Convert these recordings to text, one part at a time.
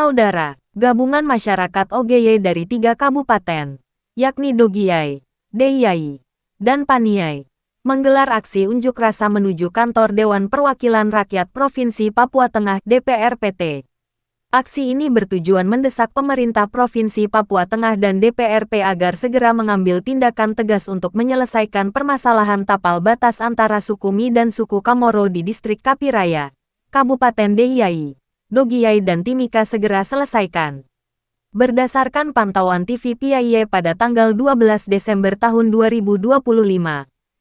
Saudara, gabungan masyarakat OGY dari 3 kabupaten, yakni Dogiyai, Deiyai, dan Paniai, menggelar aksi unjuk rasa menuju kantor Dewan Perwakilan Rakyat Provinsi Papua Tengah (DPRPT). Aksi ini bertujuan mendesak pemerintah Provinsi Papua Tengah dan DPRP agar segera mengambil tindakan tegas untuk menyelesaikan permasalahan tapal batas antara suku Mi dan suku Kamoro di Distrik Kapiraya, Kabupaten Deiyai, Dogiyai dan Timika segera selesaikan. Berdasarkan pantauan TV PIY pada tanggal 12 Desember tahun 2025,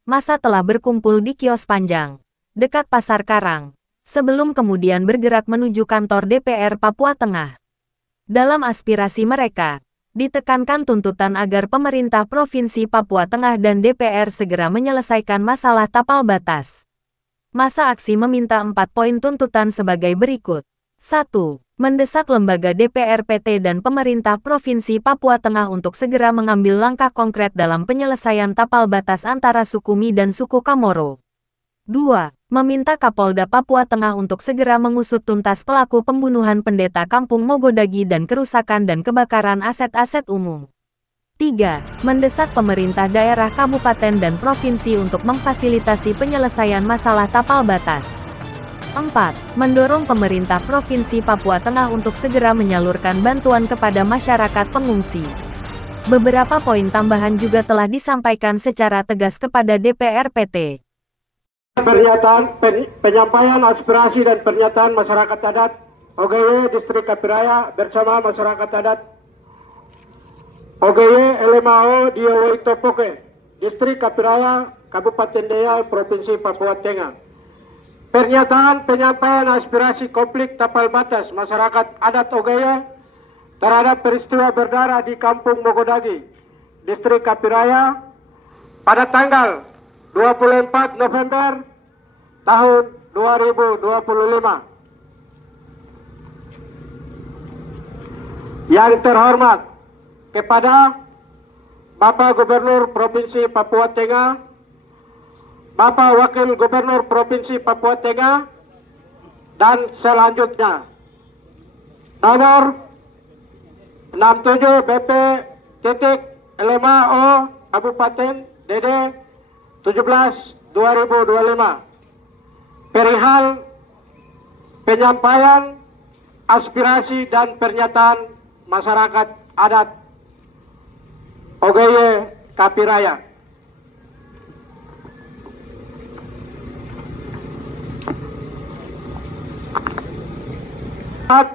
massa telah berkumpul di kios Panjang, dekat Pasar Karang, sebelum kemudian bergerak menuju kantor DPR Papua Tengah. Dalam aspirasi mereka, ditekankan tuntutan agar pemerintah Provinsi Papua Tengah dan DPR segera menyelesaikan masalah tapal batas. Massa aksi meminta 4 poin tuntutan sebagai berikut. 1. Mendesak lembaga DPRPT dan pemerintah Provinsi Papua Tengah untuk segera mengambil langkah konkret dalam penyelesaian tapal batas antara suku Mi dan suku Kamoro. 2. Meminta Kapolda Papua Tengah untuk segera mengusut tuntas pelaku pembunuhan pendeta Kampung Mogodagi dan kerusakan dan kebakaran aset-aset umum. 3. Mendesak pemerintah daerah kabupaten dan provinsi untuk memfasilitasi penyelesaian masalah tapal batas. 4. Mendorong pemerintah Provinsi Papua Tengah untuk segera menyalurkan bantuan kepada masyarakat pengungsi. Beberapa poin tambahan juga telah disampaikan secara tegas kepada DPRPT. Penyampaian aspirasi dan pernyataan masyarakat adat OGY Distrik Kapiraya bersama masyarakat adat OGY LMAO Diawai Topoke, Distrik Kapiraya, Kabupaten Deiyai, Provinsi Papua Tengah. Pernyataan penyampaian aspirasi konflik tapal batas masyarakat adat OGY terhadap peristiwa berdarah di Kampung Mogodagi, Distrik Kapiraya pada tanggal 24 November tahun 2025. Yang terhormat kepada Bapak Gubernur Provinsi Papua Tengah, Bapak Wakil Gubernur Provinsi Papua Tengah, dan selanjutnya nomor 67 BP titik LMAO Kabupaten DD 17/2025 perihal penyampaian aspirasi dan pernyataan masyarakat adat OGY Kapiraya.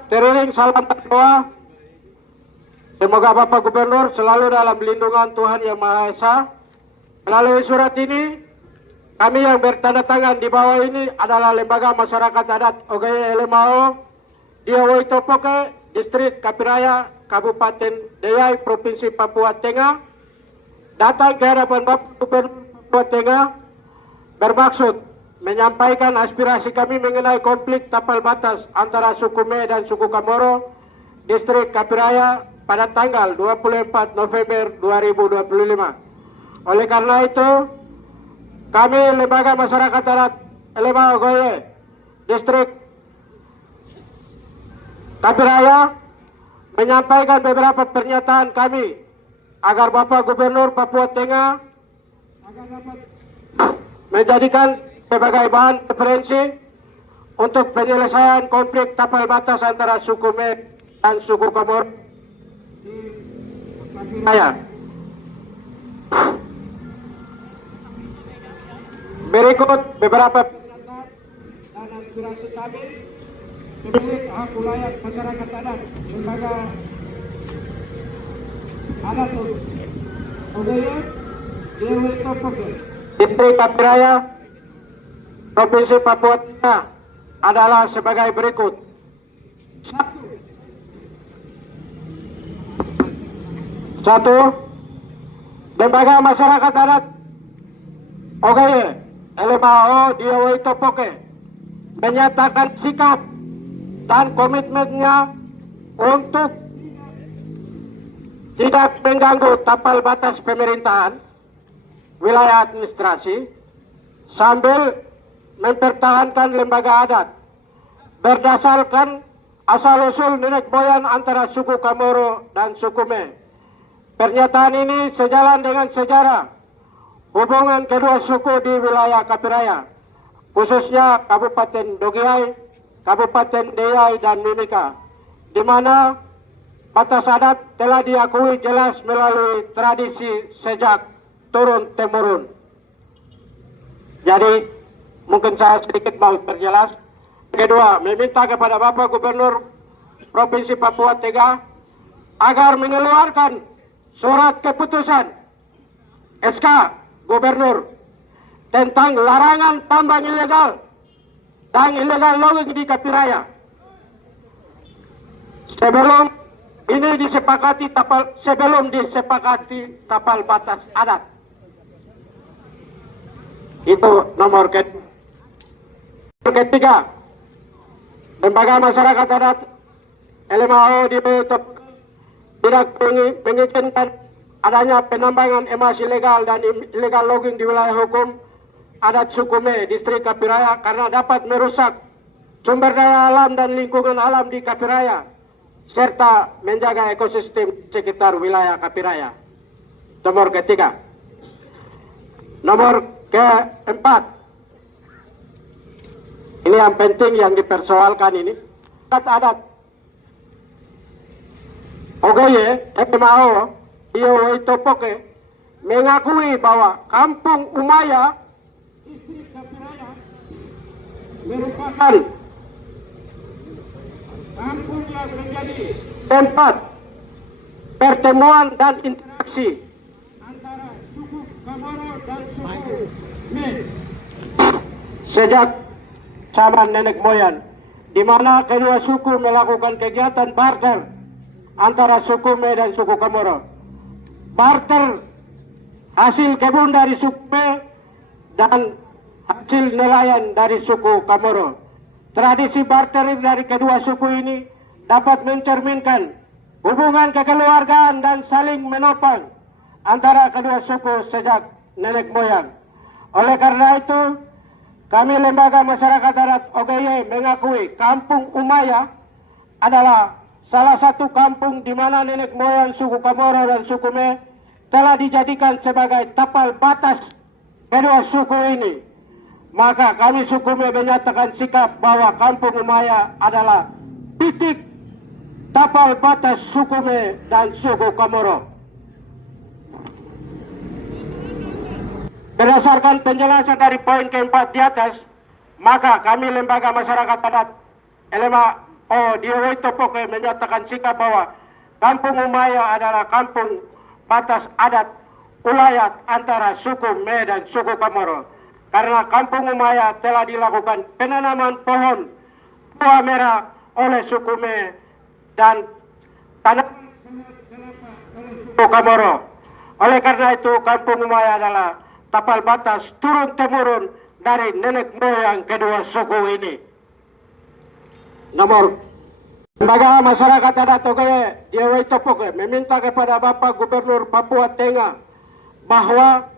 Teriring salam doa. Semoga Bapak Gubernur selalu dalam lindungan Tuhan Yang Maha Esa. Melalui surat ini, kami yang bertanda tangan di bawah ini adalah Lembaga Masyarakat Adat OGY LMAO Diawai Topoke, Distrik Kapiraya, Kabupaten Deiyai, Provinsi Papua Tengah, datang ke hadapan Bapak Gubernur Papua Tengah bermaksud menyampaikan aspirasi kami mengenai konflik tapal batas antara suku Me dan suku Kamoro, Distrik Kapiraya pada tanggal 24 November 2025. Oleh karena itu, kami Lembaga Masyarakat Adat LMAO OGY Distrik Kapiraya menyampaikan beberapa pernyataan kami agar Bapak Gubernur Papua Tengah agar dapat menjadikan sebagai bahan referensi untuk penyelesaian konflik tapal batas antara suku Me dan suku Kamoro di Kapiraya. Berikut beberapa pernyataan dan aspirasi kami pemilik hak wilayah masyarakat adat Lembaga Adat OGY Diawai Topoke, Distrik Kapiraya, Provinsi Papua Tengah adalah sebagai berikut. 1. Lembaga Masyarakat Adat OGY LMAO Diawai Topoke menyatakan sikap dan komitmennya untuk tidak mengganggu tapal batas pemerintahan wilayah administrasi sambil mempertahankan lembaga adat berdasarkan asal-usul nenek moyang antara suku Kamoro dan suku Me. Pernyataan ini sejalan dengan sejarah hubungan kedua suku di wilayah Kapiraya, khususnya Kabupaten Dogiai, Kabupaten Deyai, dan Mimika, di mana batas adat telah diakui jelas melalui tradisi sejak turun-temurun. Jadi, mungkin saya sedikit mau perjelas. Kedua, meminta kepada Bapak Gubernur Provinsi Papua Tengah agar mengeluarkan surat keputusan SK Gubernur tentang larangan tambang ilegal dan ilegal logging di Kapiraya. Sebelum disepakati tapal batas adat. Itu nomor ketiga. Lembaga masyarakat adat LMAO tidak mengizinkan adanya penambangan emas ilegal dan ilegal logging di wilayah hukum adat suku Me, distrik Kapiraya, karena dapat merusak sumber daya alam dan lingkungan alam di Kapiraya, serta menjaga ekosistem sekitar wilayah Kapiraya. Nomor ketiga. Nomor keempat. Ini yang penting yang dipersoalkan ini. Adat OGY, MAO, Iowei Topoke mengakui bahwa Kampung Umaya, distrik Kapiraya, merupakan kampung yang menjadi tempat pertemuan dan interaksi antara suku Kamoro dan suku Me sejak zaman nenek moyang, di mana kedua suku melakukan kegiatan barter antara suku Me dan suku Kamoro. Barter hasil kebun dari suku Me dan hasil nelayan dari suku Kamoro. Tradisi barter dari kedua suku ini dapat mencerminkan hubungan kekeluargaan dan saling menopang antara kedua suku sejak nenek moyang. Oleh karena itu, kami lembaga masyarakat adat OGY mengakui Kampung Umaya adalah salah satu kampung di mana nenek moyang suku Kamoro dan suku Me telah dijadikan sebagai tapal batas kedua suku ini. Maka kami suku Me menyatakan sikap bahwa Kampung Umaya adalah titik tapal batas suku Me dan suku Kamoro. Berdasarkan penjelasan dari poin keempat di atas, maka kami lembaga masyarakat adat LMAO Iowei Topoke menyatakan sikap bahwa Kampung Umaya adalah kampung batas adat ulayat antara suku Me dan suku Kamoro. Karena Kampung Umaya telah dilakukan penanaman pohon buah merah oleh suku Me dan tanaman kelapa oleh suku Kamoro. Oleh karena itu, Kampung Umaya adalah tapal batas turun-temurun dari nenek moyang kedua suku ini. Nomor, lembaga masyarakat adat OGY Iowei Topoke meminta kepada Bapak Gubernur Papua Tengah bahwa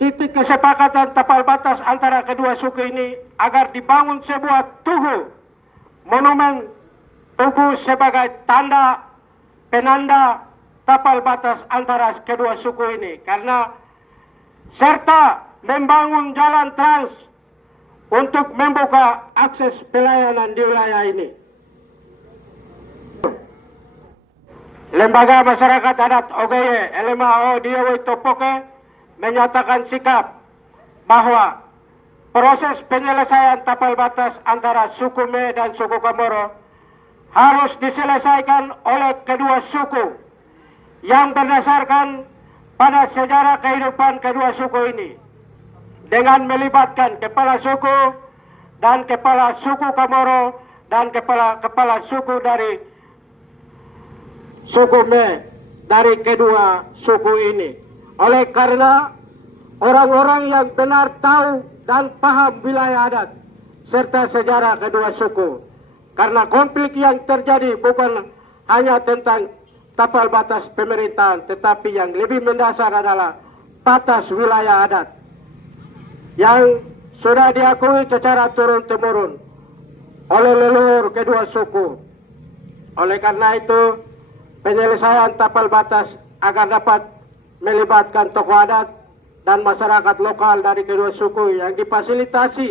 titik kesepakatan tapal batas antara kedua suku ini agar dibangun sebuah tugu monumen tugu sebagai tanda penanda tapal batas antara kedua suku ini, karena serta membangun jalan trans untuk membuka akses pelayanan di wilayah ini. Lembaga masyarakat adat OGY LMAO Iowei Topoke menyatakan sikap bahwa proses penyelesaian tapal batas antara suku Me dan suku Kamoro harus diselesaikan oleh kedua suku yang berdasarkan pada sejarah kehidupan kedua suku ini, dengan melibatkan kepala suku dan kepala suku Kamoro dan kepala suku dari suku Me dari kedua suku ini. Oleh karena orang-orang yang benar tahu dan paham wilayah adat serta sejarah kedua suku, karena konflik yang terjadi bukan hanya tentang tapal batas pemerintahan, tetapi yang lebih mendasar adalah batas wilayah adat yang sudah diakui secara turun-temurun oleh leluhur kedua suku. Oleh karena itu, penyelesaian tapal batas agar dapat melibatkan tokoh adat dan masyarakat lokal dari kedua suku yang difasilitasi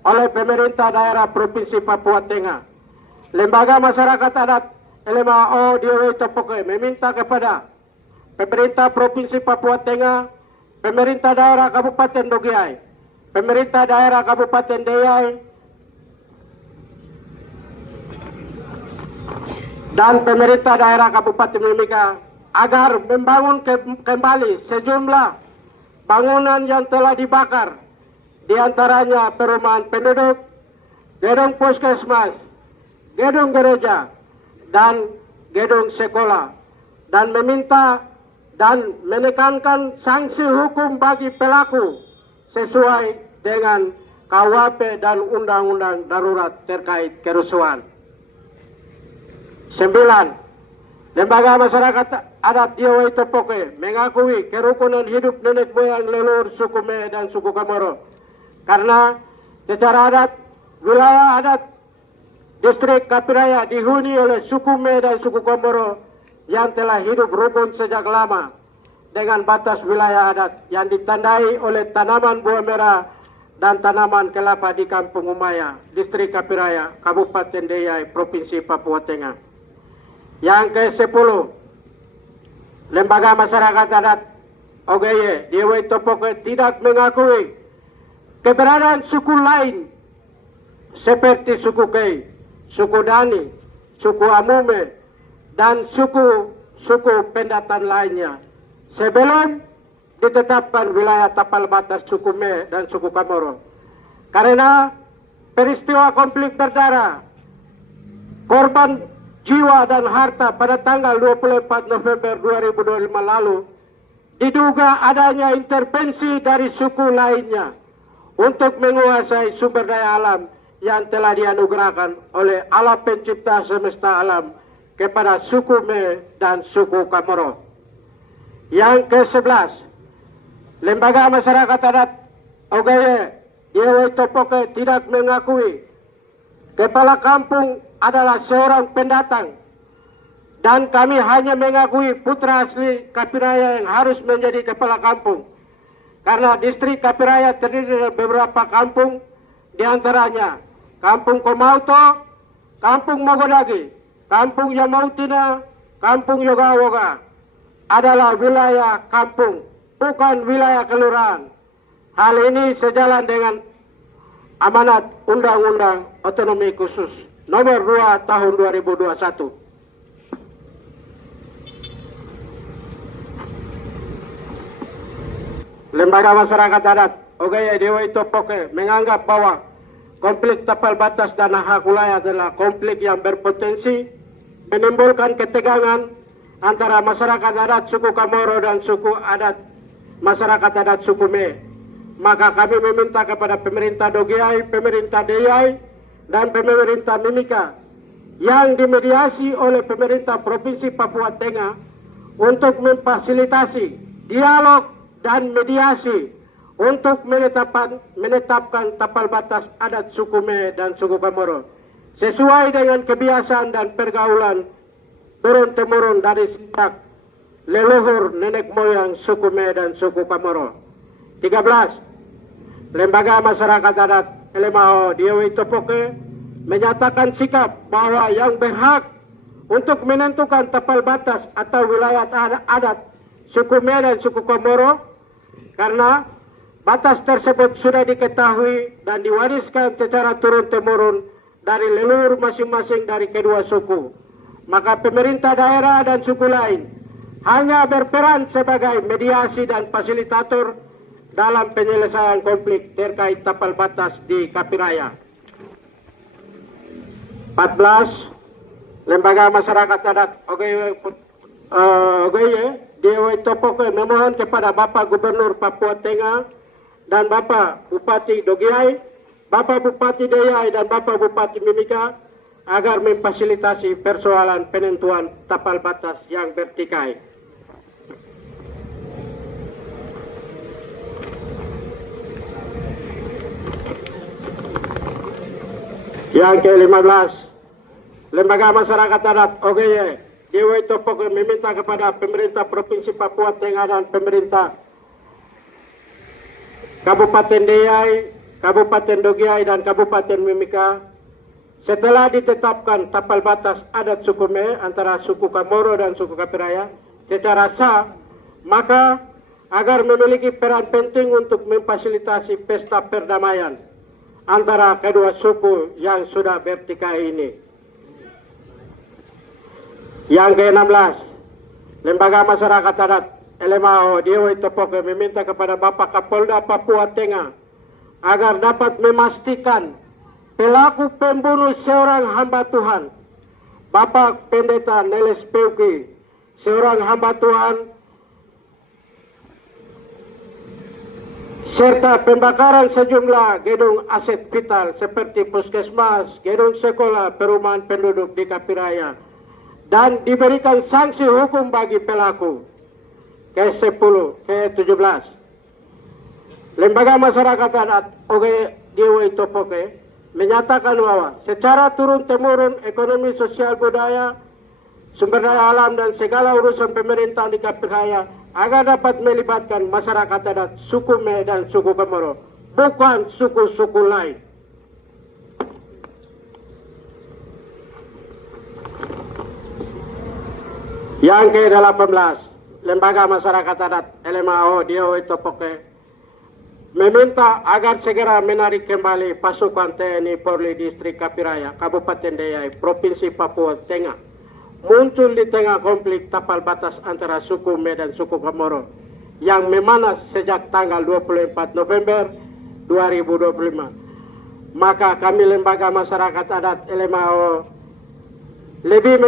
oleh pemerintah daerah Provinsi Papua Tengah. Lembaga Masyarakat Adat LMAO Diowei Topoke meminta kepada pemerintah Provinsi Papua Tengah, pemerintah daerah Kabupaten Dogiai, pemerintah daerah Kabupaten Deyai, dan pemerintah daerah Kabupaten Mimika agar membangun kembali sejumlah bangunan yang telah dibakar, di antaranya perumahan penduduk, gedung puskesmas, gedung gereja, dan gedung sekolah, dan meminta dan menekankan sanksi hukum bagi pelaku sesuai dengan KUHP dan Undang-Undang Darurat terkait kerusuhan. 9. Lembaga Masyarakat Adat Diowei Topoke mengakui kerukunan hidup nenek moyang leluhur suku Me dan suku Kamoro, karena secara adat wilayah adat distrik Kapiraya dihuni oleh suku Me dan suku Kamoro yang telah hidup rukun sejak lama dengan batas wilayah adat yang ditandai oleh tanaman buah merah dan tanaman kelapa di Kampung Umaya, distrik Kapiraya, Kabupaten Deyai, Provinsi Papua Tengah. Yang ke-10, Lembaga Masyarakat Adat OGY Diowei Topoke tidak mengakui keberadaan suku lain seperti suku Kei, suku Dani, suku Amume, dan suku pendatang lainnya sebelum ditetapkan wilayah tapal batas suku Me dan suku Kamoro. Karena peristiwa konflik berdarah, korban jiwa dan harta pada tanggal 24 November 2025 lalu, diduga adanya intervensi dari suku lainnya untuk menguasai sumber daya alam yang telah dianugerahkan oleh Allah Pencipta semesta alam kepada suku Me dan suku Kamoro. Yang ke-11, Lembaga Masyarakat Adat OGY Diowei Topoke tidak mengakui kepala kampung adalah seorang pendatang, dan kami hanya mengakui putra asli Kapiraya yang harus menjadi kepala kampung, karena distrik Kapiraya terdiri dari beberapa kampung, di antaranya Kampung Komauto, Kampung Mogodagi, Kampung Yamautina, Kampung Yogawoga adalah wilayah kampung, bukan wilayah kelurahan. Hal ini sejalan dengan amanat Undang-Undang Otonomi Khusus Nomor 2 Tahun 2021. Lembaga Masyarakat Adat OGY Diowei Topoke menganggap bahwa konflik tapal batas dan hak wilayah adalah konflik yang berpotensi menimbulkan ketegangan antara masyarakat adat suku Kamoro dan suku adat masyarakat adat suku Me. Maka kami meminta kepada pemerintah Dogiai, pemerintah Deyai, dan pemerintah Mimika yang dimediasi oleh pemerintah Provinsi Papua Tengah untuk memfasilitasi dialog dan mediasi untuk menetapkan tapal batas adat suku Me dan suku Kamoro sesuai dengan kebiasaan dan pergaulan turun-temurun dari sejak leluhur nenek moyang suku Me dan suku Kamoro. 13. Lembaga Masyarakat Adat LMAO Diowei Topoke menyatakan sikap bahwa yang berhak untuk menentukan tapal batas atau wilayah adat suku Me dan suku Kamoro, karena batas tersebut sudah diketahui dan diwariskan secara turun-temurun dari leluhur masing-masing dari kedua suku. Maka pemerintah daerah dan suku lain hanya berperan sebagai mediasi dan fasilitator dalam penyelesaian konflik terkait tapal batas di Kapiraya. 14. Lembaga Masyarakat Adat OGY Diowei Topoke memohon kepada Bapak Gubernur Papua Tengah dan Bapak Bupati Dogiai, Bapak Bupati Deyai, dan Bapak Bupati Mimika agar memfasilitasi persoalan penentuan tapal batas yang bertikai. Yang ke-15, Lembaga Masyarakat Adat OGY Dewa Topok meminta kepada pemerintah Provinsi Papua Tengah dan pemerintah Kabupaten Deyai, Kabupaten Dogiai dan Kabupaten Mimika setelah ditetapkan tapal batas adat suku Me antara suku Kamoro dan suku Kapiraya secara sah, maka agar memiliki peran penting untuk memfasilitasi pesta perdamaian antara kedua suku yang sudah bertikai ini. Yang ke-16, Lembaga Masyarakat Adat LMAO Dewa Topok meminta kepada Bapak Kapolda Papua Tengah agar dapat memastikan pelaku pembunuh seorang hamba Tuhan, Bapak Pendeta Neles Peuki, seorang hamba Tuhan, serta pembakaran sejumlah gedung aset vital seperti puskesmas, gedung sekolah, perumahan penduduk di Kapiraya, dan diberikan sanksi hukum bagi pelaku. Ke-10, ke-17, Lembaga Masyarakat Adat OGY Dewa Topoke menyatakan bahwa secara turun-temurun ekonomi sosial budaya, sumber daya alam dan segala urusan pemerintah di Kapiraya agar dapat melibatkan masyarakat adat suku Me dan suku Kamoro, bukan suku-suku lain. Yang ke-18, Lembaga Masyarakat Adat LMAO Dewa Topoke meminta agar segera menarik kembali pasukan TNI Polri Distrik Kapiraya, Kabupaten Deyai, Provinsi Papua Tengah, muncul di tengah konflik tapal batas antara suku Me dan suku Kamoro yang memanas sejak tanggal 24 November 2025. Maka kami Lembaga Masyarakat Adat LMAO lebih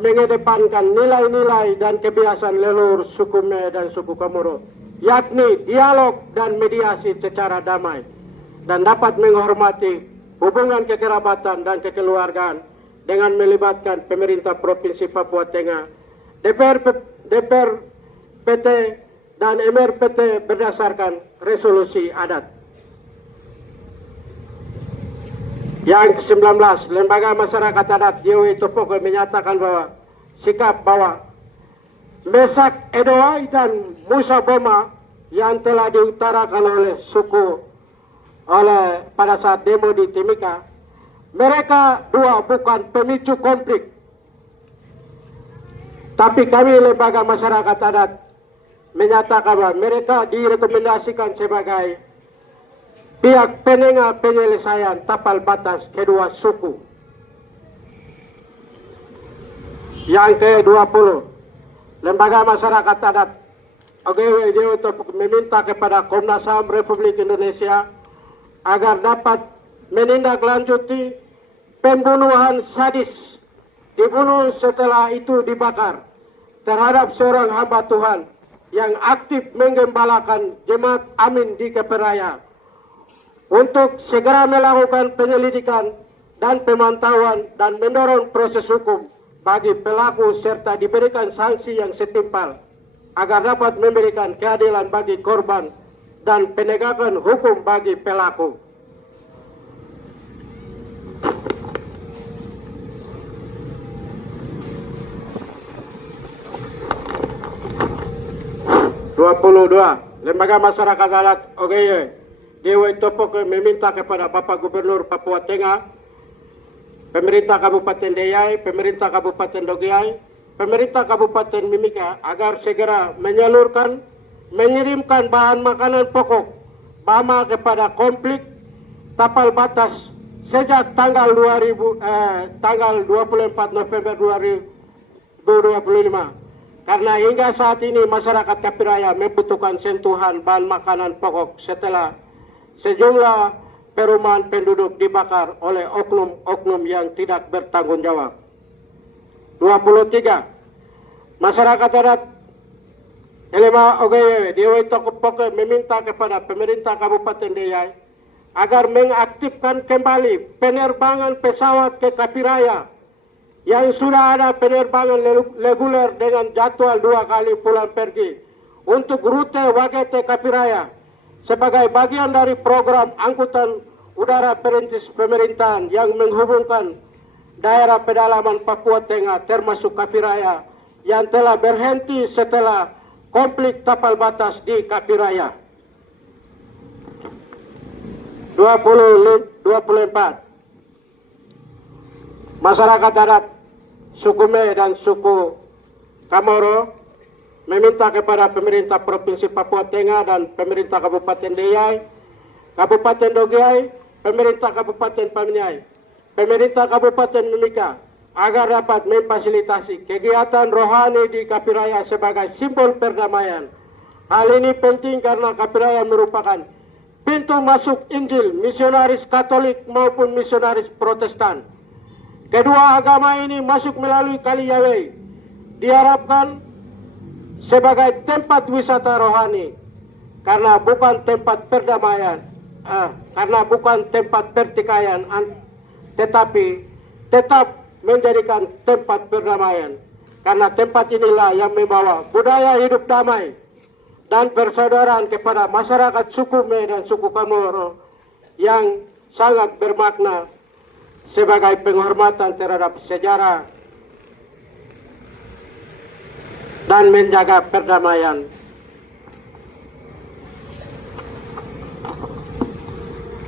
mengedepankan nilai-nilai dan kebiasaan leluhur suku Me dan suku Kamoro, yakni dialog dan mediasi secara damai, dan dapat menghormati hubungan kekerabatan dan kekeluargaan dengan melibatkan pemerintah Provinsi Papua Tengah, DPR PT dan MRPT berdasarkan resolusi adat. Yang ke-19, Lembaga Masyarakat Adat Dewa Topok menyatakan bahwa sikap bahwa Mesak Edoai dan Musa Boma yang telah diutarakan oleh suku pada saat demo di Timika, mereka dua bukan pemicu konflik. Tapi kami Lembaga Masyarakat Adat menyatakan bahwa mereka direkomendasikan sebagai pihak penengah penyelesaian tapal batas kedua suku. Yang ke-20, Lembaga Masyarakat Adat OGY Dewa Topok meminta kepada Komnas HAM Republik Indonesia agar dapat menindaklanjuti pembunuhan sadis, dibunuh setelah itu dibakar, terhadap seorang hamba Tuhan yang aktif menggembalakan jemaat Amin di Kapiraya, untuk segera melakukan penyelidikan dan pemantauan dan mendorong proses hukum bagi pelaku serta diberikan sanksi yang setimpal agar dapat memberikan keadilan bagi korban dan penegakan hukum bagi pelaku. Lembaga Masyarakat Adat OGY Dewa Topok meminta kepada Bapak Gubernur Papua Tengah, pemerintah Kabupaten Deyai, pemerintah Kabupaten Dogiai, pemerintah Kabupaten Mimika agar segera mengirimkan bahan makanan pokok BAMA kepada konflik tapal batas sejak tanggal 24 November 2025. Karena hingga saat ini masyarakat Kapiraya membutuhkan sentuhan bahan makanan pokok setelah sejumlah perumahan penduduk dibakar oleh oknum-oknum yang tidak bertanggung jawab. 23. Masyarakat Adat LMAO OGY Dewa Topok meminta kepada pemerintah Kabupaten Deyai agar mengaktifkan kembali penerbangan pesawat ke Kapiraya yang sudah ada penerbangan reguler dengan jadwal 2 kali pulang pergi untuk rute Wagete Kapiraya sebagai bagian dari program angkutan udara perintis pemerintahan yang menghubungkan daerah pedalaman Papua Tengah termasuk Kapiraya yang telah berhenti setelah konflik tapal batas di Kapiraya. 24. Masyarakat adat suku Me dan suku Kamoro meminta kepada pemerintah Provinsi Papua Tengah dan pemerintah Kabupaten Deiyai, Kabupaten Dogiai, pemerintah Kabupaten Paniai, pemerintah Kabupaten Mimika agar dapat memfasilitasi kegiatan rohani di Kapiraya sebagai simbol perdamaian. Hal ini penting karena Kapiraya merupakan pintu masuk Injil misionaris Katolik maupun misionaris Protestan. Kedua agama ini masuk melalui Kali Yahweh. Diharapkan sebagai tempat wisata rohani karena bukan tempat perdamaian, karena bukan tempat pertikaian, tetapi tetap menjadikan tempat perdamaian. Karena tempat inilah yang membawa budaya hidup damai dan persaudaraan kepada masyarakat suku Me dan suku Kamoro yang sangat bermakna sebagai penghormatan terhadap sejarah dan menjaga perdamaian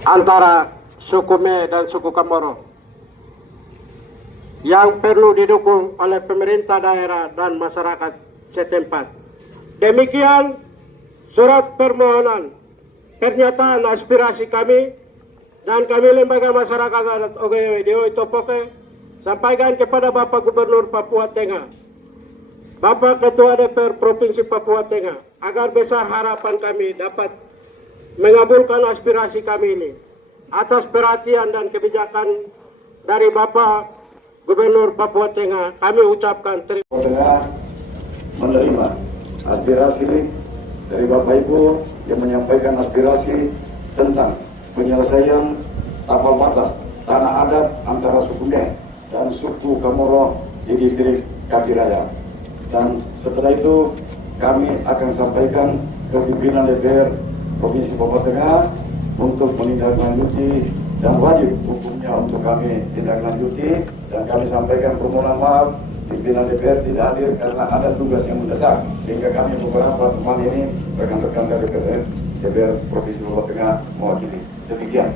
antara suku Me dan suku Kamoro yang perlu didukung oleh pemerintah daerah dan masyarakat setempat. Demikian surat permohonan pernyataan aspirasi kami dan kami lembaga masyarakat adat Ogoyoi Dewi Topoke sampaikan kepada Bapak Gubernur Papua Tengah, Bapak Ketua DPR Provinsi Papua Tengah, agar besar harapan kami dapat mengabulkan aspirasi kami ini. Atas perhatian dan kebijakan dari Bapak Gubernur Papua Tengah, kami ucapkan terima kasih. Tengah menerima aspirasi dari Bapak Ibu yang menyampaikan aspirasi tentang penyelesaian tapal batas tanah adat antara suku Me dan suku Kamoro di distrik Kapiraya. Dan setelah itu kami akan sampaikan ke pimpinan DPR Provinsi Papua Tengah untuk menindaklanjuti dan wajib hukumnya untuk kami tindaklanjuti, dan kami sampaikan permohonan maaf pimpinan DPR tidak hadir karena ada tugas yang mendesak, sehingga kami beberapa teman ini rekan-rekan dari DPR Provinsi Papua Tengah mewakili. Demikian.